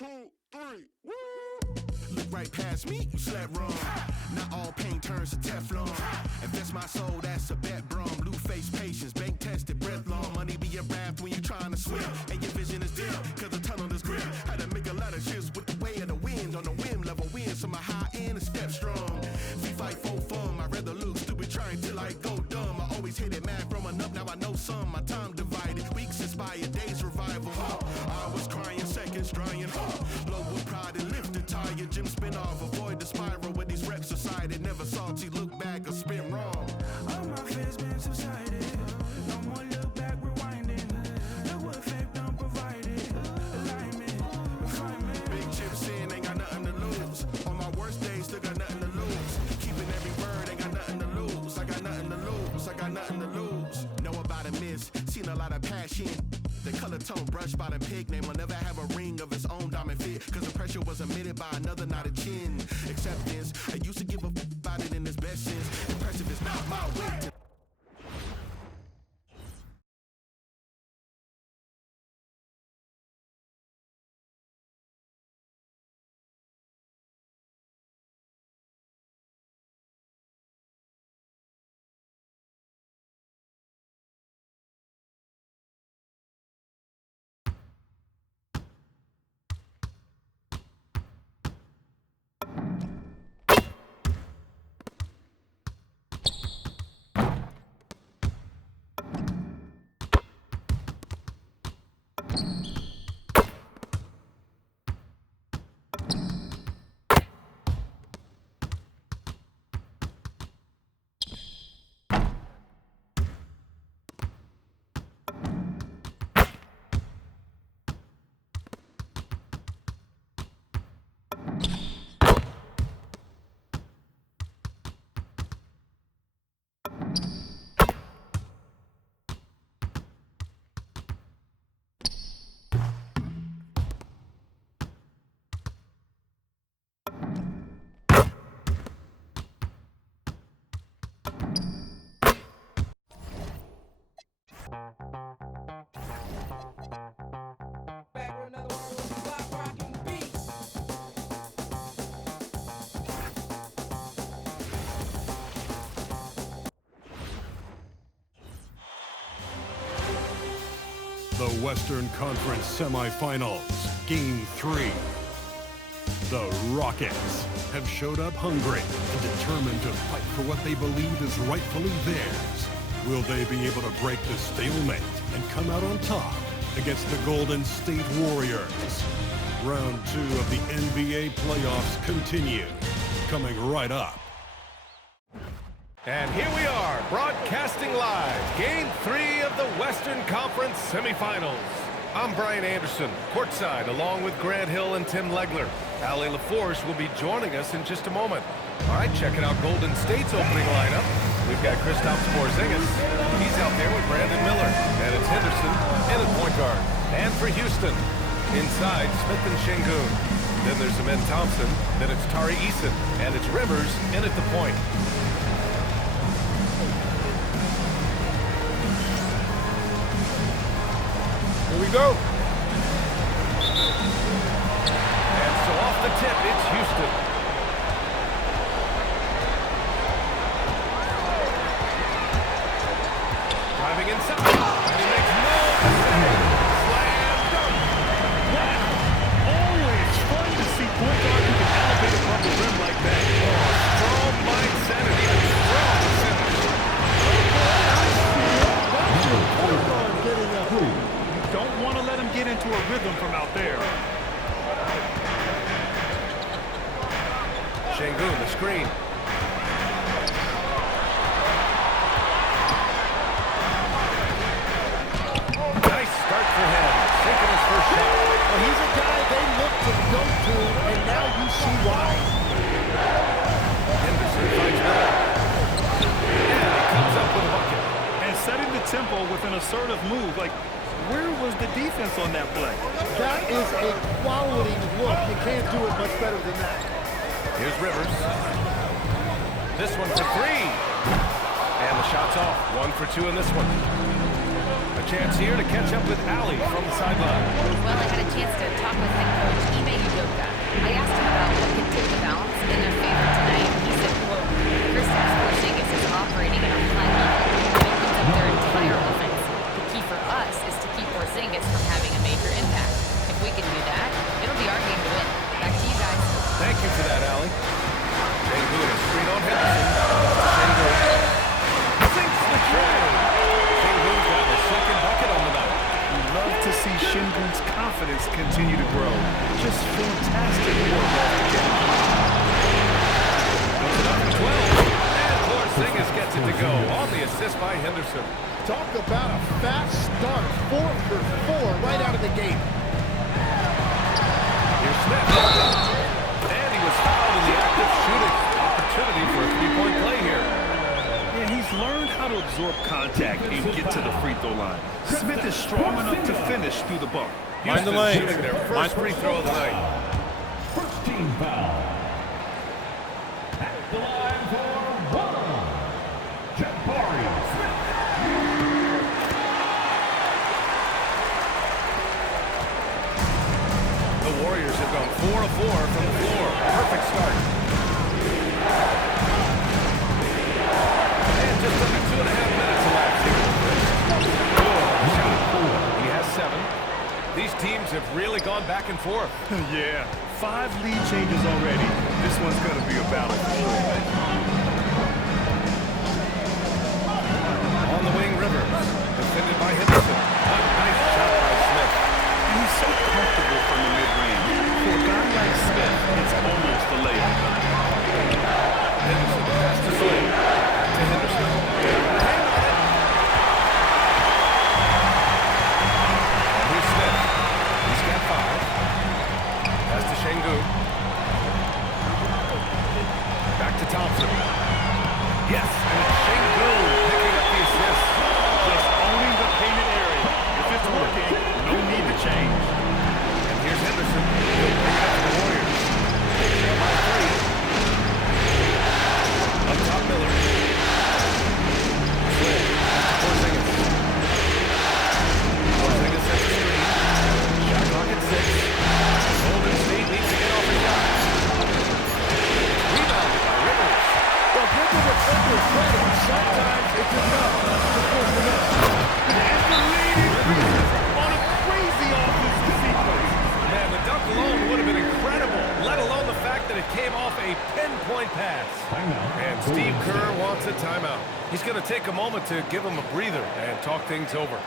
2, 3, woo! Look right past me, you slept wrong. Not all pain turns to Teflon. If that's my soul, that's a bet, brum. Blue face patience, bank tested, breath long. Money be a raft when you're trying to swim. And your vision is dim, cause the tunnel is grim. Had to make a lot of shifts with the way of the wind. On the whim, level win, so my high end is step strong. We fight for fun, I'd rather look stupid trying till I go dumb. I always hated math growing up, now I know some. My time divided, weeks inspired, days revival. I was crying, seconds drying. Low with pride and lifted, tired, gym spin off. Avoid the spiral with these reps decided. Never salty, look back or spin wrong. All my fears been subsided. No more look back, rewinding. No effect unprovided. Alignment, refinement. Big chips in, ain't got nothing to lose. On my worst days, still got nothing to lose. Keeping every word, ain't got nothing to lose. I got nothing to lose, I got nothing to lose. Know about a miss, seen a lot of passion. The color tone brushed by the pig name will never have a ring of its own diamond fit. Cause the pressure was emitted by another, not a chin. Acceptance, I used to give a about it in its best sense. Impressive is not my way to The Western Conference Semifinals, Game 3. The Rockets have showed up hungry and determined to fight for what they believe is rightfully theirs. Will they be able to break the stalemate and come out on top against the Golden State Warriors? Round 2 of the NBA playoffs continue, coming right up. And here we are, broadcasting live, Game 3 of the Western Conference Semifinals. I'm Brian Anderson, courtside, along with Grant Hill and Tim Legler. Ali LaForce will be joining us in just a moment. All right, checking out Golden State's opening lineup. We've got Kristaps Porzingis. He's out there with Brandon Miller. And it's Henderson in at point guard. And for Houston, inside, Smith and Şengün. Then there's Amen Thompson. Then it's Tari Eason. And it's Rivers in at the point. Here we go. And so off the tip, it's Houston. Driving inside. And he makes no mistake. Slam dunk. Wow. Always fun to see point guard who can elevate above the rim like that. Strong mindset and even strong finish. That's your point guard getting up. Don't want to let him get into a rhythm from out there. Şengün, the screen. Nice start for him. Taking his first shot. Well, he's a guy they look to go to, and now you see why. Henderson finds Miller. And he comes up with a bucket. And setting the tempo with an assertive move. Like, where was the defense on that play? That is a quality look. You can't do it much better than that. Here's Rivers. This one for three. And the shot's off. 1 for 2 in this one. A chance here to catch up with Allie from the sideline. Well, I had a chance to talk with head coach Ime Udoka. I asked him about what could tip the balance in their favor tonight. He said, quote, Kristaps Porzingis is operating at a high level. It opens up their entire offense. The key for us is to keep Porzingis from having a major impact. If we can do that, it'll be our game to win. Back to you guys. Thank you for that, Allie. Shengun, a screen on Henderson. Shengun sinks the tray. Shengun's got the second bucket on the night. We love to see Shengun's confidence continue to grow. Just fantastic work off the catch. Goes it up to 12. And Porzingis gets it to go on the assist by Henderson. Talk about a fast start. 4 for 4 right out of the gate. Here's Smith. And he was fouled in the act of shooting. Opportunity for a three-point play here. Yeah, he's learned how to absorb contact and get to the free throw line. Smith is strong enough to finish through the buck. Mind the lane. Shooting their first free throw of the night. First team foul. At the line for one. Jabari Smith. The Warriors have gone 4 of 4 from the floor. Perfect start. And just under 2.5 minutes elapsed here. Good shot. He has 7. These teams have really gone back and forth. Yeah, 5 lead changes already. This one's going to be a battle for sure. On the wing, Rivers. Defended by Henderson. A nice shot by Smith. And he's so comfortable from the mid-range. For a guy like Smith, it's almost a layup. Henderson pass to Slade. Back to Henderson. Hang on it. And here's Smith. He's got 5. Pass to Shengun. Back to Thompson. Yes, and Shengun picking up the assist. Just owning the painted area. If it's working, no need to change. And here's Henderson. He'll bring it up to the Warriors. Trail by 3. Up top, Miller. Slade. Porzingis. Porzingis sets the screen. Shot clock at 6. Golden State needs to get off the shot. Rebounded by Rivers. Well, give the defender credit. Sometimes it's enough to force the miss. And the lead increases on a crazy offensive sequence. Man, the dunk alone would have been incredible, let alone the fact that it came off a pinpoint pass. And Steve Kerr wants a timeout. He's going to take a moment to give him a breather and talk things over.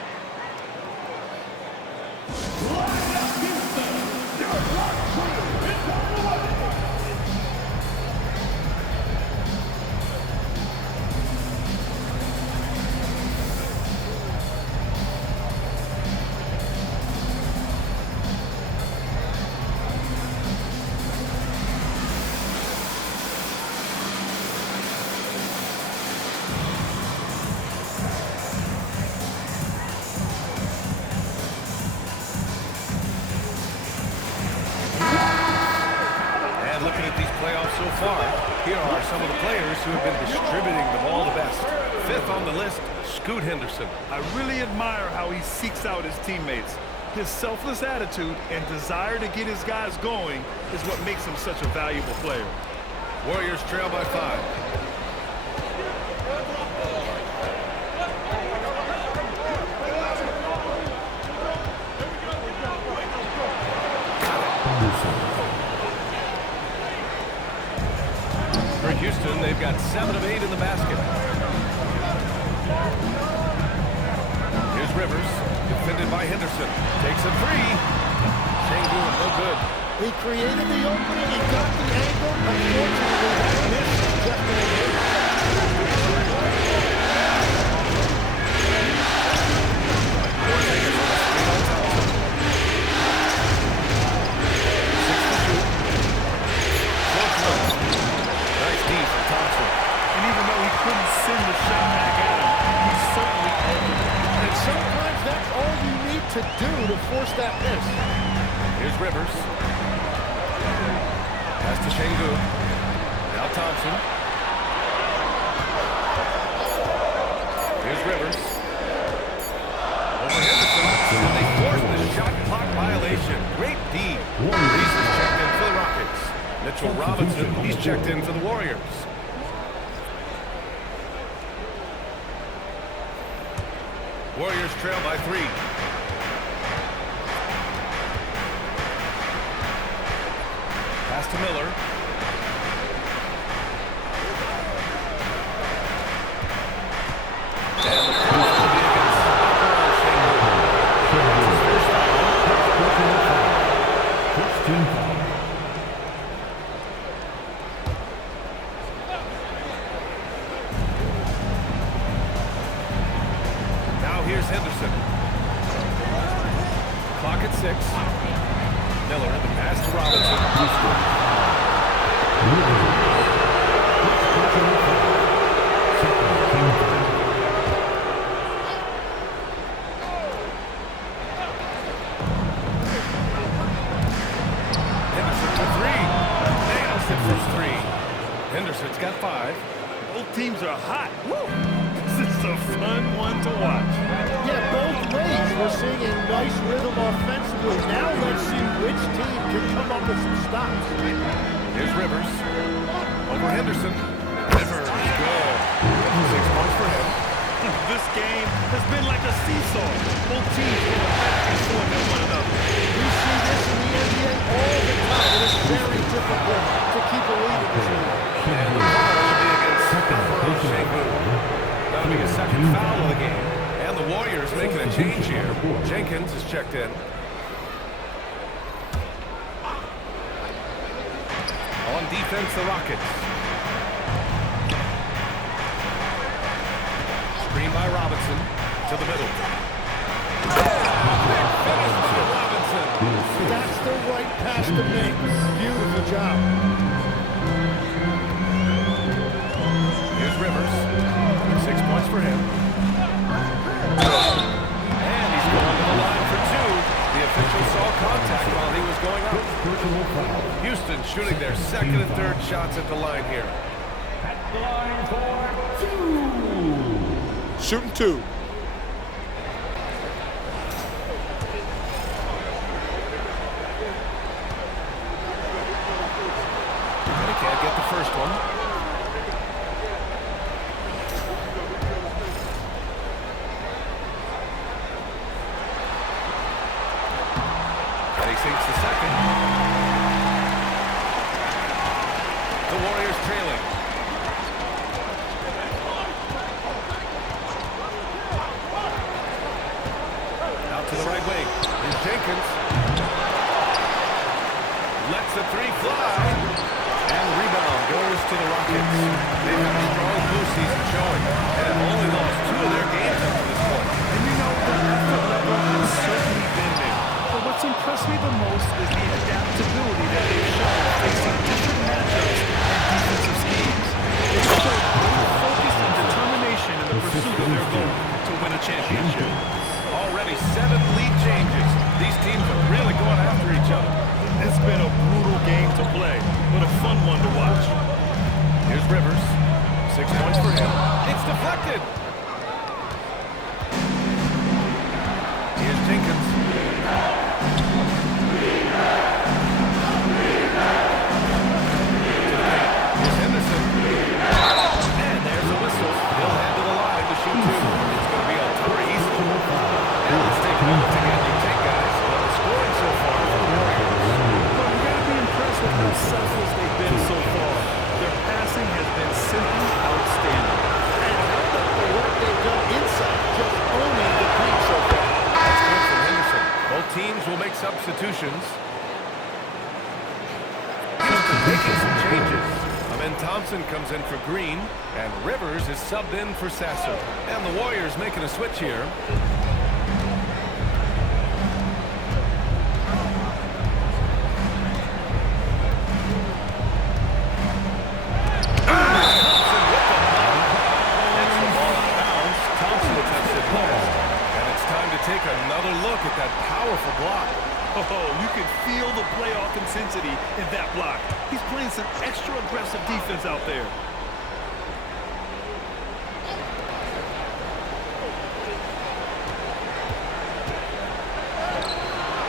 Looking at these playoffs so far, here are some of the players who have been distributing the ball the best. 5th on the list, Scoot Henderson. I really admire how he seeks out his teammates. His selfless attitude and desire to get his guys going is what makes him such a valuable player. Warriors trail by 5. For Houston, they've got 7 of 8 in the basket. Here's Rivers, defended by Henderson. Takes a 3. Shengun, no good. He created the opening. He got the angle. Unfortunately, that missed just a little bit. Nice D from Thompson. And even though he couldn't send the shot back at him, he certainly opened it. And sometimes that's all you need to do to force that miss. Here's Rivers. Pass to Shengun. Now Thompson. Here's Rivers. Mitchell Robinson, he's checked in for the Warriors. Warriors trail by 3. Pass to Miller. And the call will be against First team foul. Now here's Henderson. Clock at 6. Miller, the pass to Robinson. Henderson for 3. Nails it for 3. Henderson's got 5. Both teams are hot. Woo! This is a fun one to watch. Yeah, both ways. We're seeing a nice rhythm offensively. Now let's see which team can come up with some stops. Here's Rivers. Over Henderson. Rivers, good. 6 points for him. This game has been like a seesaw. Both teams going back and forth at one another. We see this in the NBA all the time. It is very difficult to keep a lead in this league. And the call will be against Shengu. That'll be a second foul of the game. And the Warriors making a change here. Jenkins is checked in. On defense, the Rockets. Screen by Robinson to the middle. Big finish by Robinson. That's the right pass to make. Beautiful job. Here's Rivers. 6 points for him. And he's going to the line for 2. The official saw contact while he was going up. Houston shooting their second and third shots at the line here. At the line for 2. Shooting 2. They can't get the first one. And he sinks the second. The Warriors trailing. Out to the right wing. Here's Jenkins. Lets the 3 fly. And the rebound goes to the Rockets. They've had a strong postseason showing and have only lost 2 of their games up to this point. And you know, the effort level has certainly been there. But what's impressed me the most is the adaptability that they've shown facing different matchups and defensive schemes. They've showed great focus and determination in the pursuit of their goal to win a championship. Already 7 lead changes. These teams are really going after each other. It's been a brutal game to play, but a fun one to watch. Here's Rivers. 6 points for him. It's deflected. Here's Jenkins. Here's Henderson. And there's a whistle. He'll head to the line to shoot 2. It's going to be a Tyrese. And let's take a look at your take, guys. The scoring so far for the Warriors. But you got to be impressed with how selfless they've been so far. Their passing has been simply outstanding. And how about the work they've done inside, just owning the paint so far? That's good from Henderson. Both teams will make substitutions. Houston making some changes. Amen Thompson comes in for Green, and Rivers is subbed in for Sasser. And the Warriors making a switch here. Thompson with the ball. That's the ball out of bounds. Thompson touched it last. And it's time to take another look at that powerful block. Oh, you can feel the playoff intensity in that block. He's playing some extra aggressive defense out there.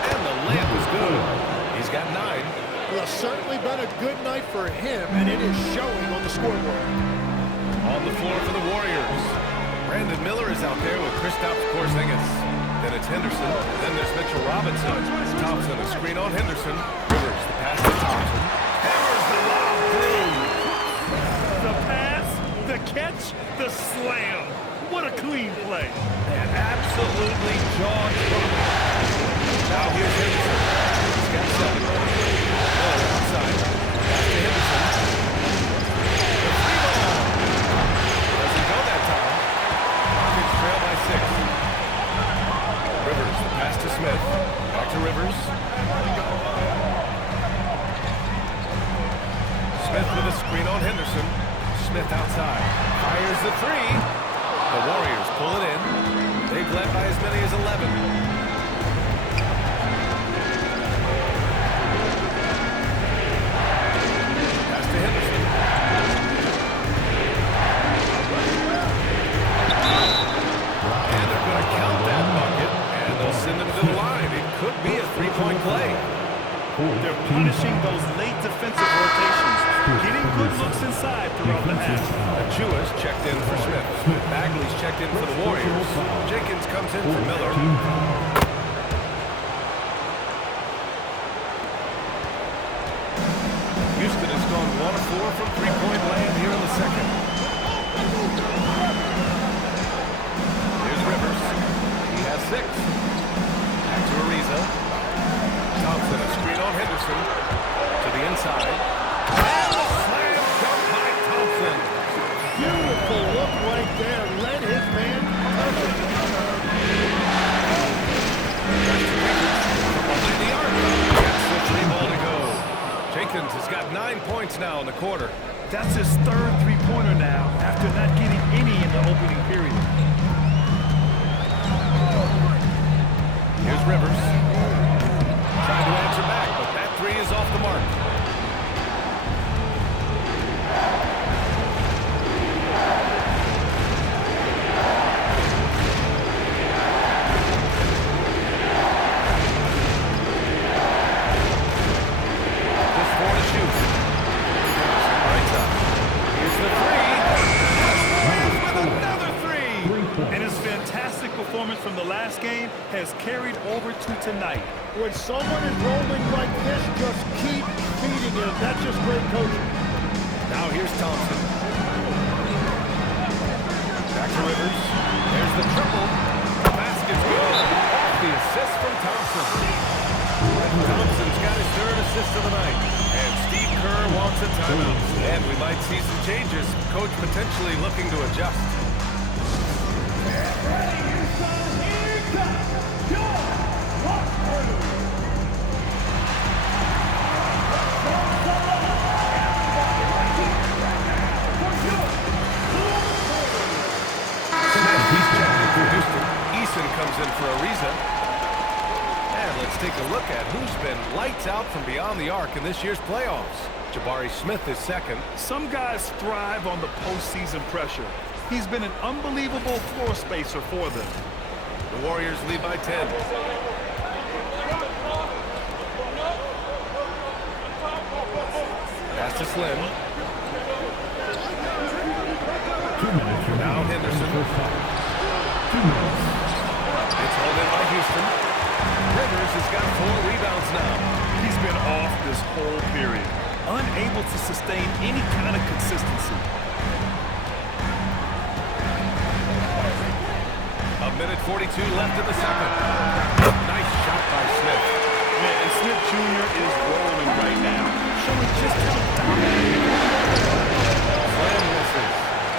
And the layup is good. He's got 9. Well, certainly better a good night for him, and it is showing on the scoreboard. On the floor for the Warriors. Brandon Miller is out there with Kristaps Porzingis. Then it's Henderson. Then there's Mitchell Robinson. Thompson, a screen on Henderson. Rivers, the pass to Thompson. Hammers the lob through. The pass, the catch, the slam. What a clean play. And absolutely jaw-dropping. Now here's Henderson. He's got 7. Miller outside. Pass to Henderson. The free ball. Doesn't go that time. Rockets trail by 6. Rivers, the pass to Smith. Back to Rivers. Smith with a screen on Henderson. Smith outside. Fires the 3. The Warriors pull it in. They've led by as many as 11. Pass to Henderson. And they're going to count that bucket, and they'll send him to the line. It could be a three-point play. They're punishing those late defensive rotations, getting good looks inside throughout the half. Achua's checked in for Smith. Bagley's checked in for the Warriors. Jenkins comes in for Miller. Houston has gone 1 of 4 from three-point land here in the second. Here's Rivers. He has 6. Back to Ariza. Thompson, a screen on Henderson. To the inside. And the slam dunk by Thompson. Beautiful look right there. Let his man touch it. From behind the arc. Gets the 3-ball to go. Jenkins has got 9 points now in the quarter. That's his 3rd three-pointer now after not getting any in the opening period. Here's Rivers. Trying to answer back, but that 3 is off the mark. Just 4 to shoot. Right up. Here's the 3. With another 3. And his fantastic performance from the last game has carried over to tonight. When someone is rolling like this, just keep feeding him. That's just great coaching. Now here's Thompson. Back to Rivers. There's the triple. The basket's good. Off the assist from Thompson. Thompson's got his 3rd assist of the night. And Steve Kerr wants a timeout. And we might see some changes. Coach potentially looking to adjust. Comes in for Ariza. And let's take a look at who's been lights out from beyond the arc in this year's playoffs. Jabari Smith is 2nd. Some guys thrive on the postseason pressure. He's been an unbelievable floor spacer for them. The Warriors lead by 10. Pass to Slim. 2 minutes. Now Henderson. 2 minutes. It's held in by Houston. Rivers has got 4 rebounds now. He's been off this whole period, unable to sustain any kind of consistency. A minute 42 left in the second. Nice shot by Smith. Man, and Smith Jr. is rolling right now, showing just how dominant he is. Slam misses.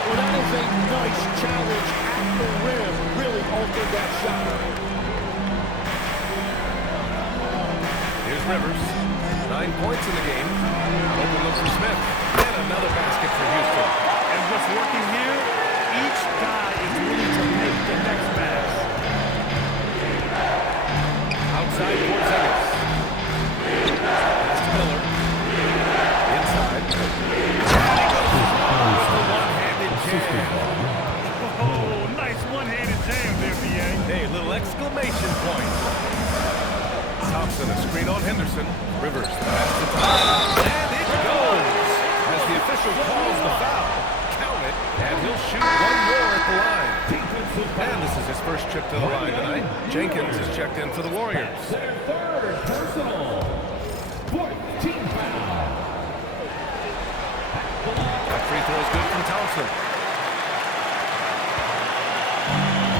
Well, that is a nice challenge at the rim. Really altered that shot. Here's Rivers. 9 points in the game. Open look for Smith. And another basket for Houston. And what's working here, each guy is willing to make the next pass. Outside Porzingis. Pass to Miller. Inside. The one-handed jam. Oh, nice one-handed jam there, B.A. Hey, little exclamation point. Thompson, a screen on Henderson. Rivers, the pass to Thompson. And it official calls the foul. Count it, and he'll shoot one more at the line. And this is his first trip to the line tonight. Jenkins is checked in for the Warriors. Their third personal. 14 foul. That free throw is good from Thompson.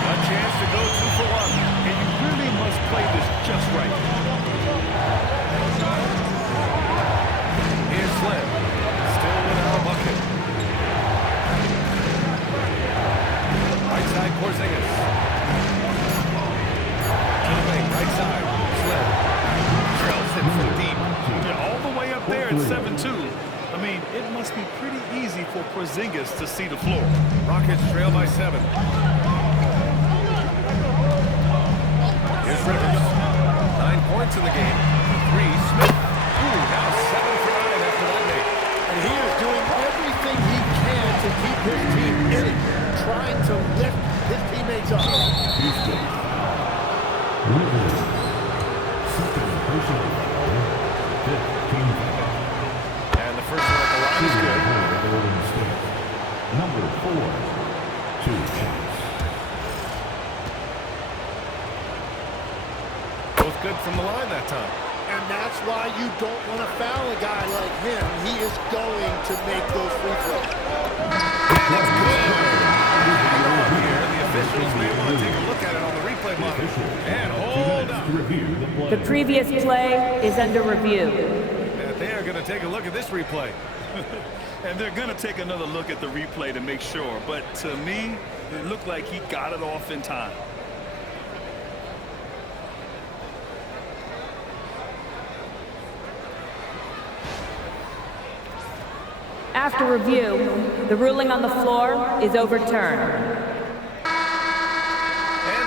A chance to go 2 for 1. And you really must play this just right. Here's Slim. Still without a bucket. Right side, Porzingis. To the wing, right side. Slim. Trails it from deep. Yeah, all the way up there at 7-2. I mean, it must be pretty easy for Porzingis to see the floor. Rockets trail by 7. Here's Rivers. 9 points in the game. 3, Smith. Ooh, now 7 for 9 after that make. And he is doing everything he can to keep his team in it, trying to lift his teammates up. Houston. Rivers. Second personal foul. 15 foul. And the first one at the line is good. Golden State. Number 4. 2 shots. Both good from the line that time. And that's why you don't want to foul a guy like him. He is going to make those free throws. And it's good. Hang on here. The officials may want to take a look at it on the replay monitor. And hold up. The previous play is under review. And they are going to take a look at this replay. And they're going to take another look at the replay to make sure. But to me, it looked like he got it off in time. After review, the ruling on the floor is overturned. And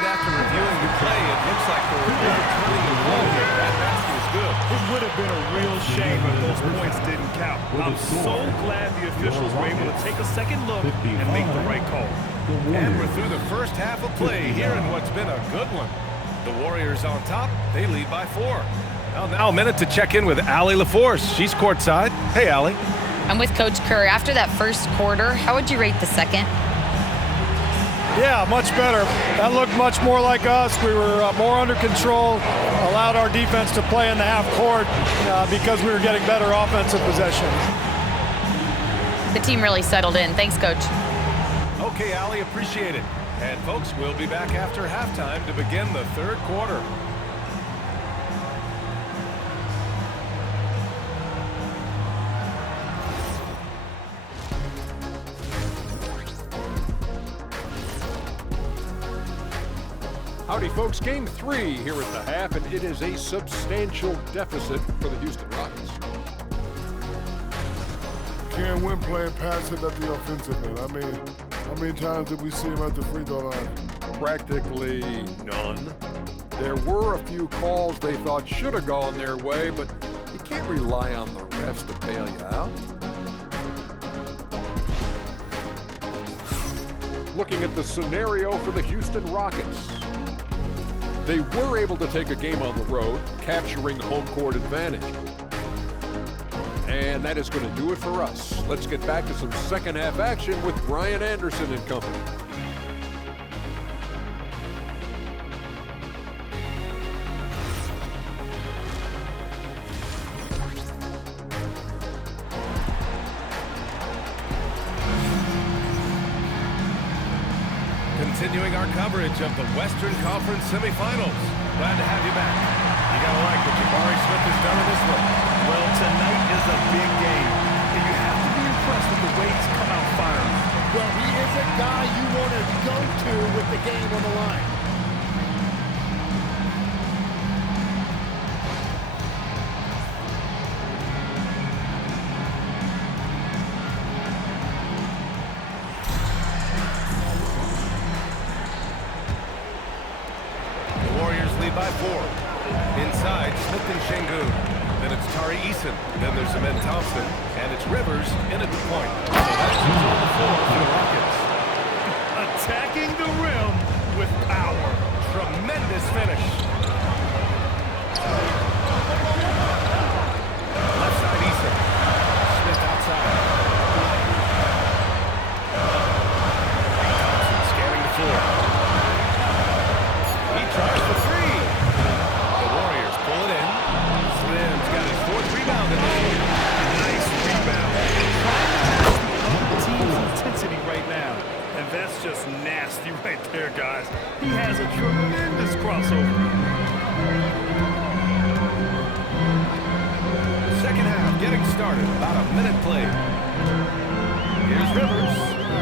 after reviewing the play, it looks like they're overturning the ball here. That basket is good. It would have been a real shame if those points didn't count. I'm so glad the officials were able to take a second look and make the right call. And we're through the first half of play here in what's been a good one. The Warriors on top. They lead by 4. Well, now a minute to check in with Allie LaForce. She's courtside. Hey, Allie. I'm with Coach Kerr. After that first quarter, how would you rate the second? Yeah, much better. That looked much more like us. We were more under control, allowed our defense to play in the half court because we were getting better offensive possessions. The team really settled in. Thanks, Coach. Okay, Allie, appreciate it. And folks, we'll be back after halftime to begin the third quarter. Howdy, folks. Game 3 here at the half, and it is a substantial deficit for the Houston Rockets. Can't win playing passive at the offensive end. I mean, how many times did we see him at the free throw line? Practically none. There were a few calls they thought should have gone their way, but you can't rely on the refs to bail you out. Looking at the scenario for the Houston Rockets. They were able to take a game on the road, capturing home court advantage. And that is going to do it for us. Let's get back to some second half action with Brian Anderson and company. Continuing our coverage of the Western Conference semifinals. Glad to have you back. You gotta like what Jabari Smith has done in this one. Well, tonight is a big game, and you have to be impressed with the way he's come out firing. Well, he is a guy you want to go to with the game on the line. By 4. Inside, Smith and Şengün. Then it's Tari Eason. Then there's Amen Thompson. And it's Rivers in at the point. So that's on the floor for the Rockets. Attacking the rim with power. Tremendous finish. Left side, Eason. Smith outside. tremendous crossover. Second half getting started. About a minute played. Here's Rivers.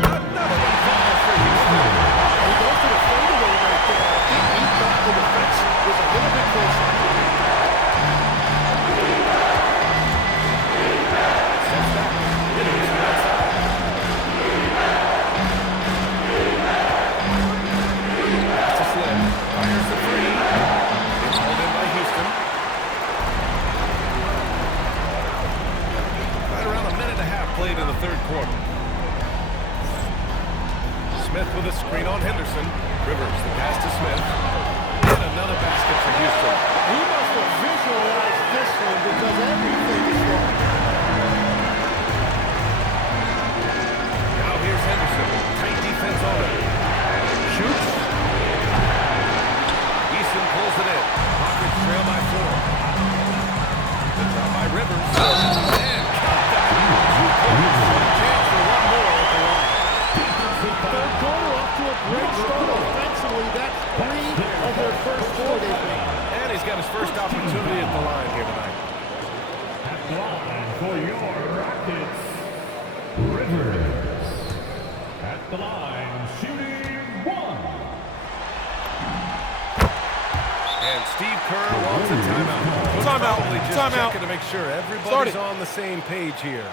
Another one falls for Houston. He goes to the fadeaway right there. I think he thought the defense was a little bit closer. Steps back. Rivers outside. That's a slip. Fires the three. It's held in by Houston. Right around a minute and a half played in the third quarter. Smith with a screen on Henderson. Rivers, the pass to Smith. And another basket for Houston. He must have visualized this one because everything is wrong. Now here's Henderson. Tight defense on him. Shoots. Easton pulls it in. Rockets trail by 4. Good job by Rivers. And count that. 2 points. Chance for one more at the line. Third quarter off to a great start offensively. That's 3 of their first 4 they've made. And he's got his first opportunity at the line here tonight. At the line for your Rockets, Rivers. At the line, shooting 1. And Steve Kerr wants a timeout. Coach probably just checking to make sure everybody's on the same page here.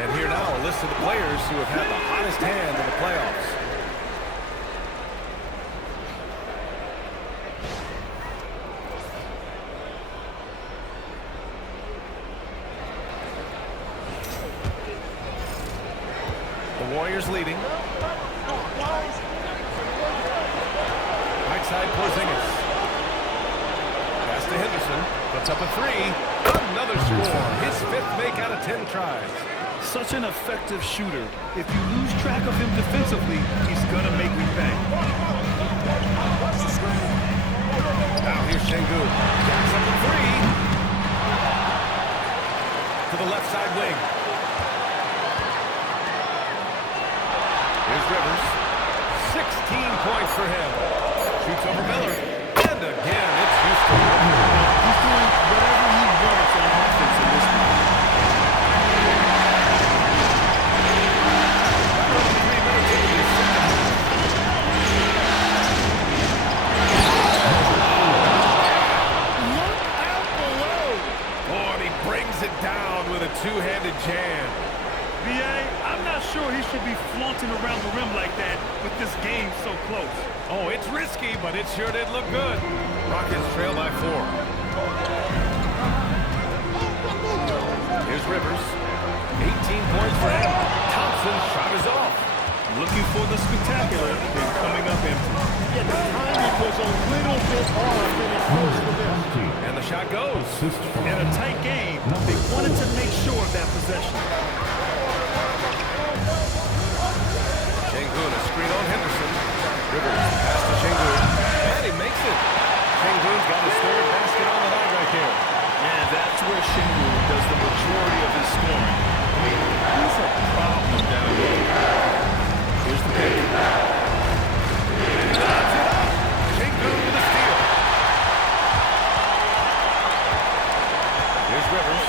And here now a list of the players who have had the hottest hand in the playoffs. The Warriors leading. Right side Porzingis. Pass to Henderson. Puts up a 3. Another score. His 5th make out of 10 tries. Such an effective shooter. If you lose track of him defensively, he's gonna make me pay. Now here's Şengün. Jacks up a 3. To the left side wing. Here's Rivers. 16 points for him. Shoots over Miller. And again, it's Houston. He's doing whatever he wants on offense in this one. Look out below. Oh, and he brings it down with a two-handed jam. BA, I'm not sure he should be flaunting around the rim like that with this game so close. Oh, it's risky, but it sure did look good. Rockets trail by 4. Here's Rivers. 18 points for him. Thompson's shot is off. Looking for the spectacular and coming up empty. Yeah, the timing was a little bit off and it forced the miss. And the shot goes. In a tight game, they wanted to make sure of that possession. Şengün, a screen on Henderson. Rivers pass to Şengün. And he makes it. Şengün's got his 3rd basket on the night right here. And that's where Şengün does the majority of his scoring. I mean, he's a problem down low. Here's the pick. And he lobs it up. Şengün with a steal. Here's Rivers.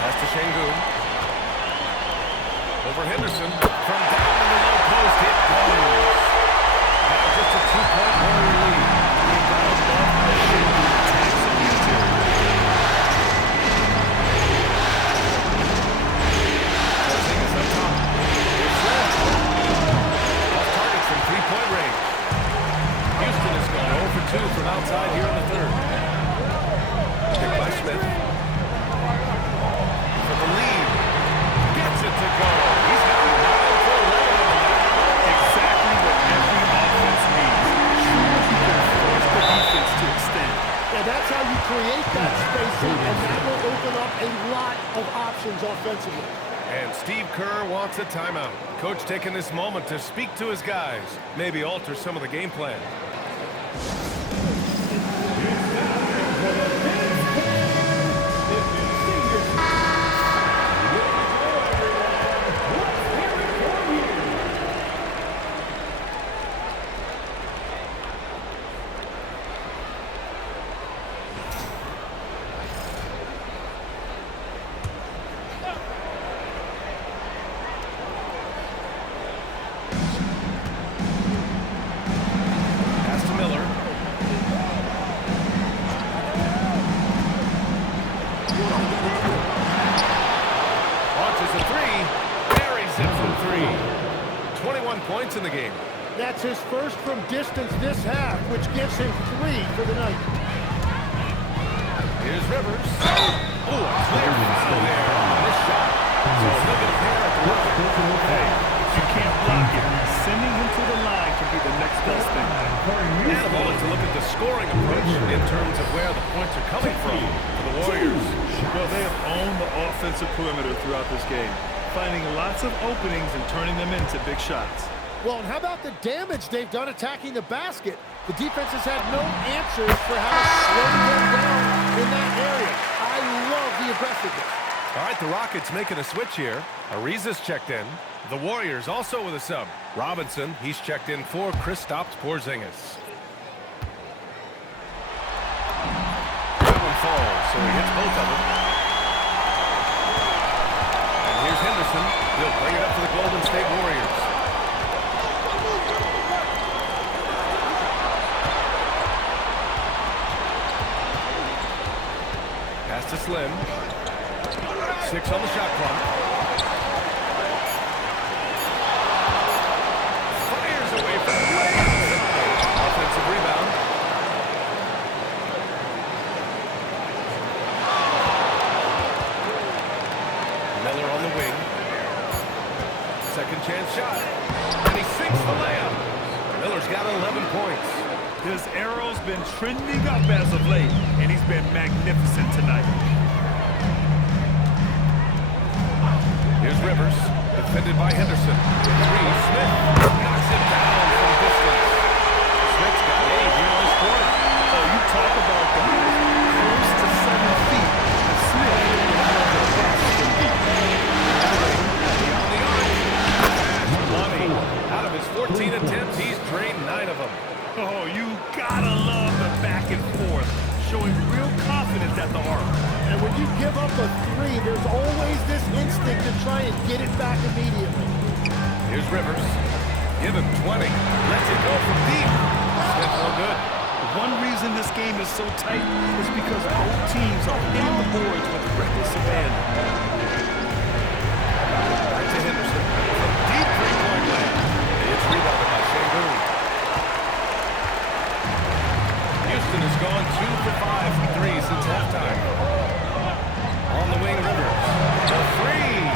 Pass to Şengün. Over Henderson. From down in the low post, it goes. Now just a 2-point Warrior lead. You gotta love the Şengün attacks on the interior. Porzingis up top. Here's Smith. Off target from 3-point range. Houston has gone 0 for 2 from outside here in the 3rd. Picked by Smith. For the lead. Gets it to go. He's got 9 for 11 on the night. Exactly what every offense needs. of options offensively. And Steve Kerr wants a timeout. Coach taking this moment to speak to his guys, maybe alter some of the game plan. Points in the game. That's his first from distance this half, which gives him 3 for the night. Here's Rivers. Oh, a clear foul there on this shot. So look at here at the line. Hey, if you can't block it, sending him to the line can be the next best thing. And a moment to look at the scoring approach in terms of where the points are coming from for the Warriors. Well, they have owned the offensive perimeter throughout this game, finding lots of openings and turning them into big shots. Well, and how about the damage they've done attacking the basket? The defense has had no answers for how to slow them down in that area. I love the aggressiveness. All right, the Rockets making a switch here. Ariza's checked in. The Warriors also with a sub. Robinson, he's checked in for Kristaps Porzingis. That one falls, so he hits both of them. And here's Henderson. He'll bring it up to the Golden State Warriors. Pass to Slim. 6 on the shot clock. Fires away from the way outside. Offensive rebound. Miller on the wing. Second chance shot. And he sinks the layup. Miller's got 11 points. His arrow's been trending up as of late, and he's been magnificent tonight. Here's Rivers, defended by Henderson. 3, Smith knocks it down from distance. Smith's got 8 here in this quarter. Oh, you talk about guys close to 7 feet. And Smith is one of the best in deep. Beyond the arc. Money. Out of his 14 attempts, he's drained 9 of them. Oh, you gotta love the back and forth, showing real confidence at the arc. And when you give up a 3, there's always this instinct to try and get it back immediately. Here's Rivers. Give him 20. Lets it go from deep. Smith no good. One reason this game is so tight is because both teams are hitting the boards with reckless abandon. Back to Henderson. From deep three-point land. It's rebounded by Sengun. Houston has gone 2 for 5 from 3 since halftime. On the wing, Rivers. The 3.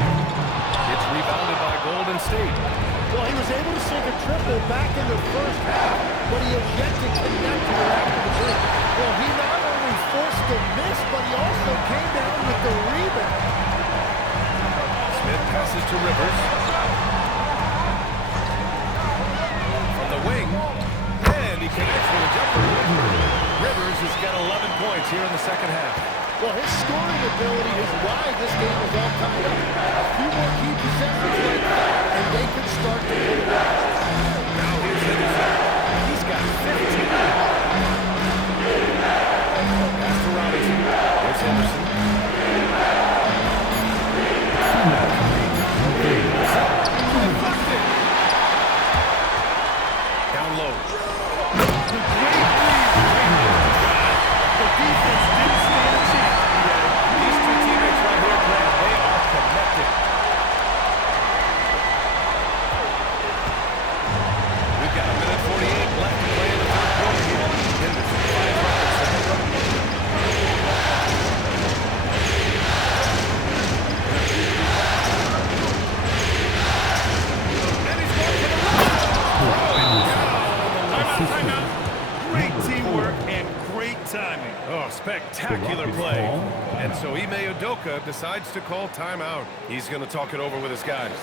It's rebounded by Golden State. Well, he was able to sink a triple back in the first half, but he has yet to connect to it after the break. Well, he not only forced the miss, but he also came down with the rebound. Smith passes to Rivers. From the wing, and he connects with a jumper. Rivers has got 11 points here in the second half. Well, his scoring ability is why this game is all tied up. A few more key possessions like that, and they could start to hit it out. Now here's Henderson. He's got 15. Pass to Robinson. Here's Henderson. Deflected. Down low. The defense didn't stand a chance. These two teammates right here, Grant, they are connected. We've got 1:48 left to play in the third quarter here. Henderson finds Robinson. And he's going for the run. Throwing down. Timeout. Great teamwork and great timing. Oh, spectacular play. And so Ime Udoka decides to call timeout. He's going to talk it over with his guys.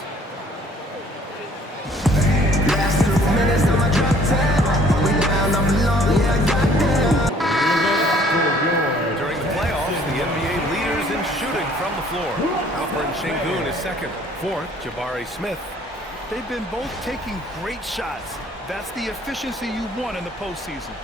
Last 2 minutes, I'ma drop 10. We down, I'm low, yeah, I got there. During the playoffs, the NBA leaders in shooting from the floor. Alperen Şengün is second. Fourth, Jabari Smith. They've been both taking great shots. That's the efficiency you want in the postseason.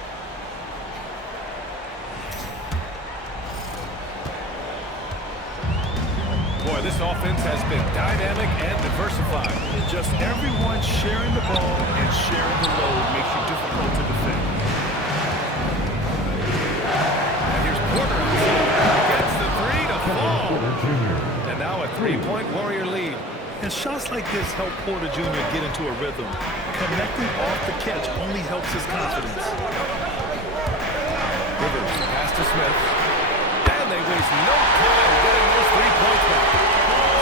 Boy, this offense has been dynamic and diversified. Just everyone sharing the ball and sharing the load makes you difficult to defend. And here's Porter. Gets the three to fall. And now a three-point Warrior lead. And shots like this help Porter Jr. get into a rhythm. Connecting off the catch only helps his confidence. Rivers pass to Smith. And they waste no time getting those 3 points back.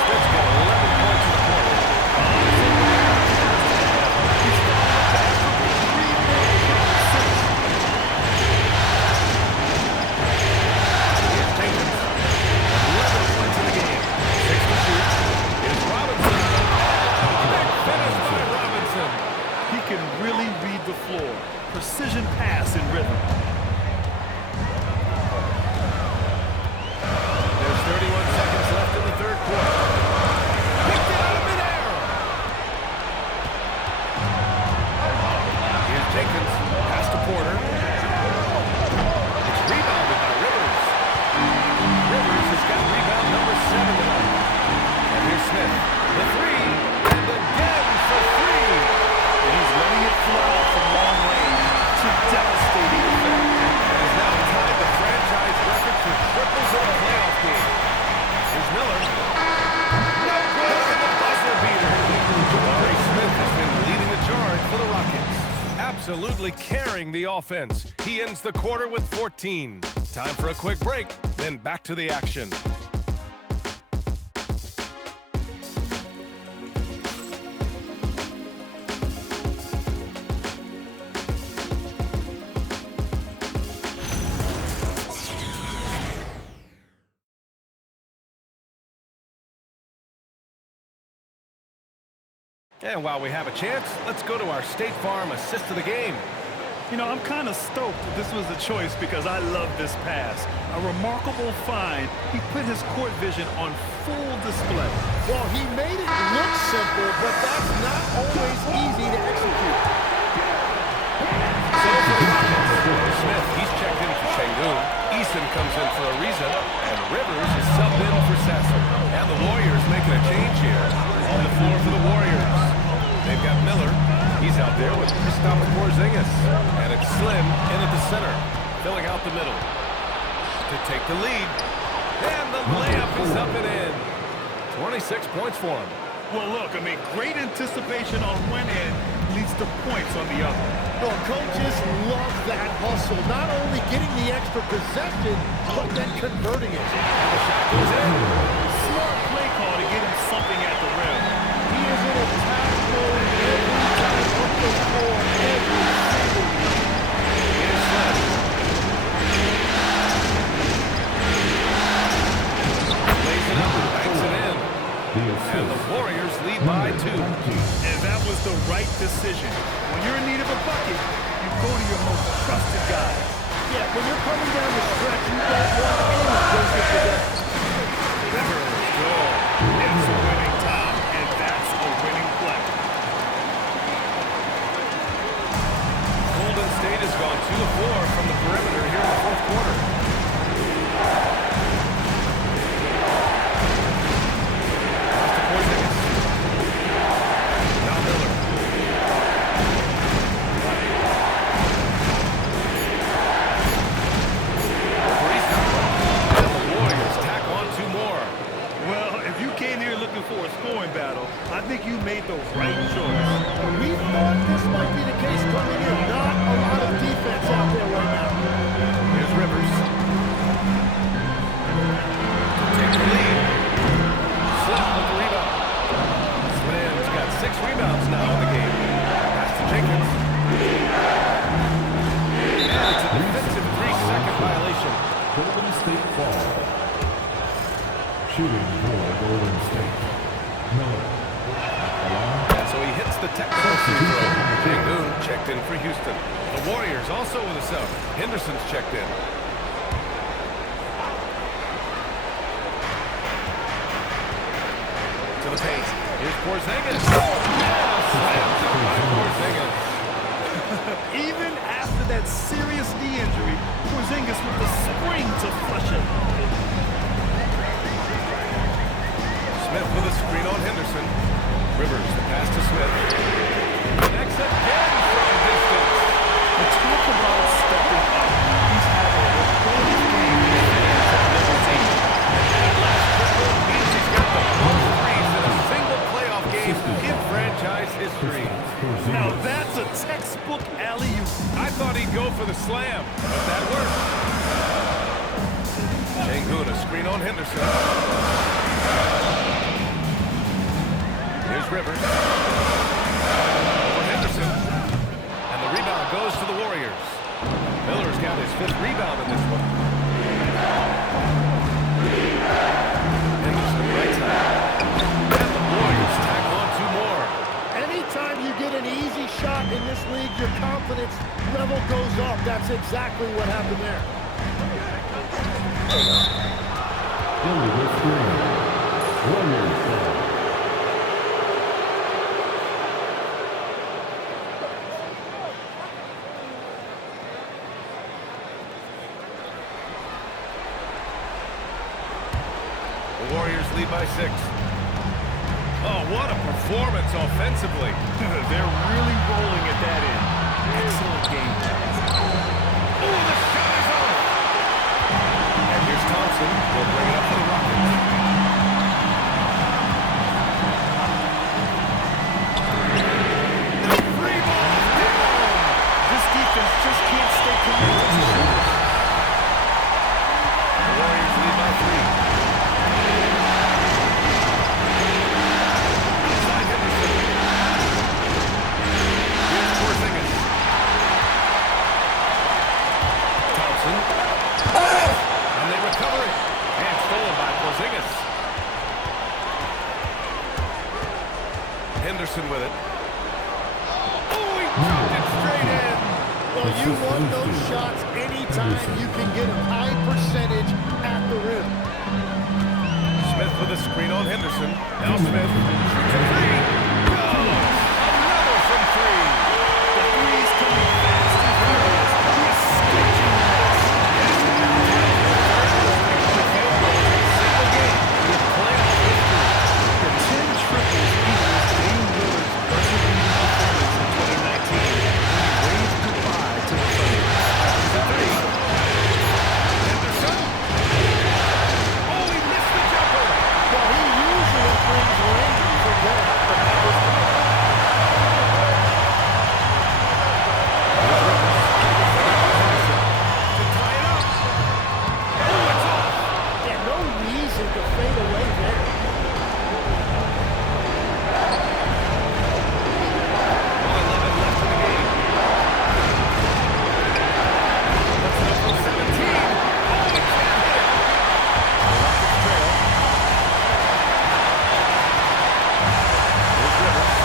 Smith's got 11 points in the quarter. Here's Jenkins. 11 points in the game. 6 to shoot. Here's Robinson. Big finish by Robinson. He can really read the floor. Precision pass in rhythm. There's 31 seconds left in the third quarter. Picked it out of midair. Here's Jenkins. Pass to Porter. It's rebounded by Rivers. Rivers has got rebound number 7 tonight. And here's Smith. The three. And again for three. And he's letting it fly from long range to devastating effect. And has now tied the franchise record for triples in a playoff game. Here's Miller. No good for the buzzer beater. Jabari Smith has been leading the charge for the Rockets. Absolutely carrying the offense. He ends the quarter with 14. Time for a quick break, then back to the action. And while we have a chance, let's go to our State Farm assist of the game. You know, I'm kind of stoked that this was a choice because I love this pass. A remarkable find. He put his court vision on full display. Well, he made it look simple, but that's not always easy to execute. So for the Rockets, Smith, he's checked in for Şengün. Eason comes in for Ariza, and Rivers is subbed in for Sasser. And the Warriors making a change here on the floor for the Warriors. They've got Miller. He's out there with Kristaps Porzingis. And it's Slim in at the center, filling out the middle to take the lead. And the layup is up and in. 26 points for him. Well, look, I mean, great anticipation on one end leads to points on the other. Well, coaches love that hustle. Not only getting the extra possession, but then converting it. And the shot goes in. Smart play call to get him something at the rim. He is in attack mode every time up the floor, every single time. Here's Slim. Lays it up, banks it in. And the Warriors lead by 2. And that was the right decision. When you're in need of a bucket, you go to your most trusted guys. Yeah, when you're coming down the stretch, you don't want anyone to get the best. Rivers, good. It's a winning time, and that's a winning play. Golden State has gone 2 of 4 from the perimeter here in the fourth quarter. Now Miller. And the Warriors tack on 2 more. Well, if you came here looking for a scoring battle, I think you made the right choice. We thought this might be the case coming in. Not a lot of defense out there right now. Here's Rivers. Take the lead. Slim with the rebound. Slim's got 6 rebounds now in the game. Pass to Jenkins. And it's a defensive 3-second violation. Golden State ball. Golden State. Miller. And so he hits the technical free throw. Jang-hoon checked in for Houston. The Warriors also with a sub. Henderson's checked in. To the paint. Here's Porzingis. Slammed up by Porzingis. Even after that serious knee injury, Porzingis with the spring to flush it. Smith with a screen on Henderson. Rivers, the pass to Smith. Connects again from distance. And talk about stepping up. He's having a great game with fans at Liberty. That last triple means he's got the most threes in a single playoff game in franchise history. Now that's a textbook alley-oop. I thought he'd go for the slam, but that worked. Jang-hoon, a screen on Henderson. Here's Rivers. Over Henderson. And the rebound goes to the Warriors. Miller's got his 5th rebound in this one. Henderson right side. And the Warriors tack on 2 more. Anytime you get an easy shot in this league, your confidence level goes up. That's exactly what happened there. Billy with screen. Warriors ball. The Warriors lead by 6. Oh, what a performance offensively. They're really rolling at that end. Excellent game. Oh, the shot is off. And here's Thompson. Will bring it up for the Rockets. The free ball is down. This defense just can't stay connected to shooters. The Warriors lead by 3. Outside Henderson. Here's Porzingis. Thompson. And they recover it. And stolen by Porzingis. Henderson with it. Oh, he dropped it straight in. Well, you want those shots anytime you can get a high percentage at the rim. Smith with a screen on Henderson. Now Smith shoots a 3. Goes! Another from 3. The threes coming fast and furious. He's stitching this. Single game with playoff history. The 10 triples equals Dame Lillard's buzzer-beating performance in 2019 when he waved goodbye to the Thunder. The 3. Henderson. Oh, he missed the jumper. Well, he usually brings rain from there, but that was To tie it up. Oh, it's off. yeah, no reason to fade away there. Left in the game. That's enough for 17. Oh, he can't hit it. The Rockets trail. Here's Rivers.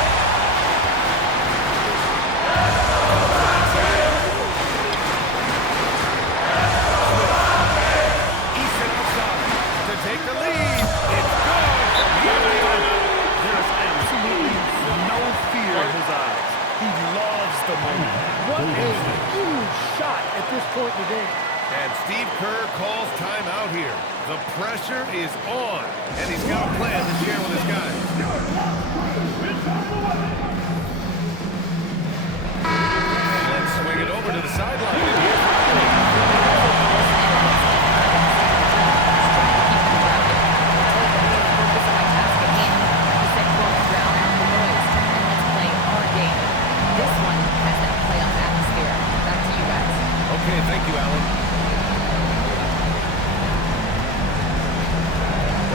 Easton outside to take the lead. It's good. There is absolutely no fear in his eyes. He loves the moment. What a huge shot at this point in the game. And Steve Kerr calls timeout here. The pressure is on, and he's got a plan to share with his guys. And let's swing it over to the sideline. And here's This one has that playoff atmosphere. Back to you guys. okay, thank you, Alan.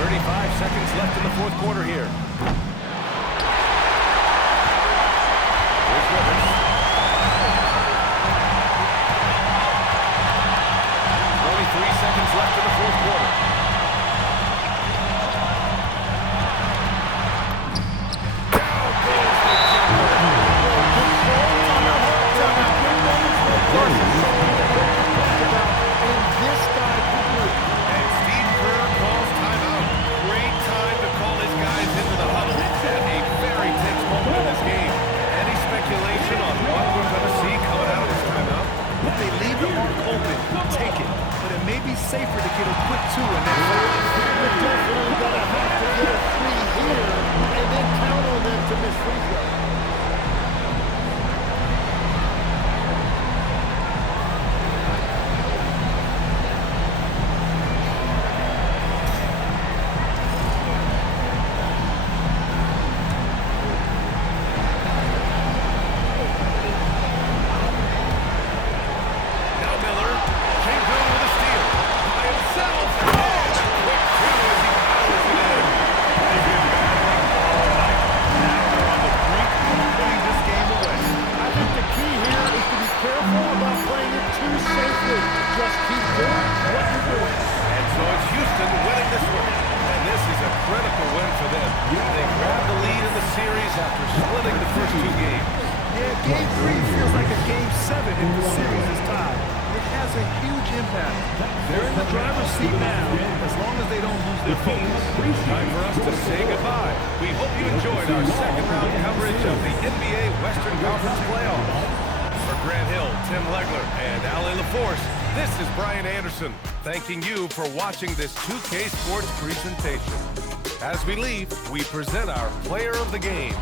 35 seconds left in the 4th quarter here. Here's Rivers. 23 seconds left in the 4th quarter. Game 7 if the series is tied. It has a huge impact. They're in the driver's seat now, as long as they don't lose their focus. Time for us to say goodbye. We hope you enjoyed our second round coverage of the NBA Western Conference Playoffs. For Grant Hill, Tim Legler, and Ali LaForce, this is Brian Anderson, thanking you for watching this 2K Sports presentation. As we leave, we present our player of the game.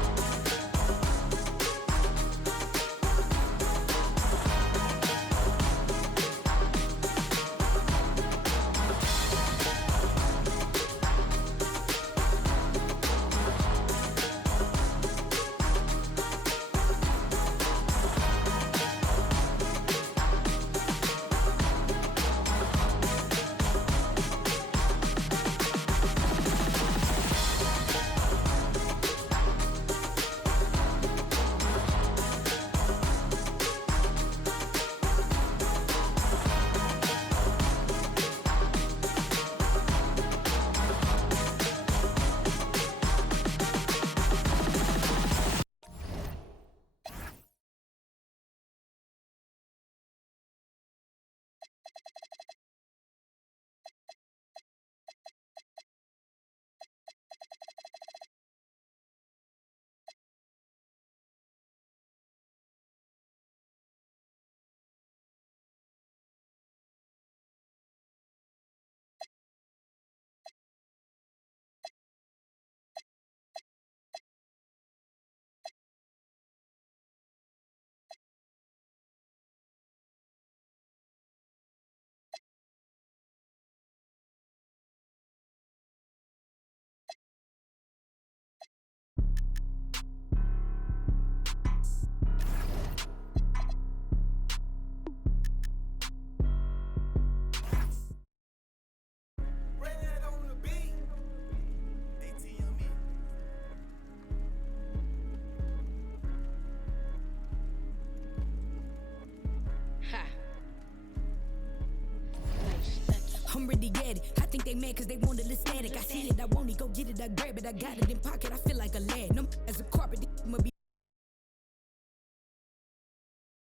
I'm ready to get it. I think they mad cause they wanted the static. I see it, I won't go get it, I grab it. I got it in pocket, I feel like a lad. No as a carpet,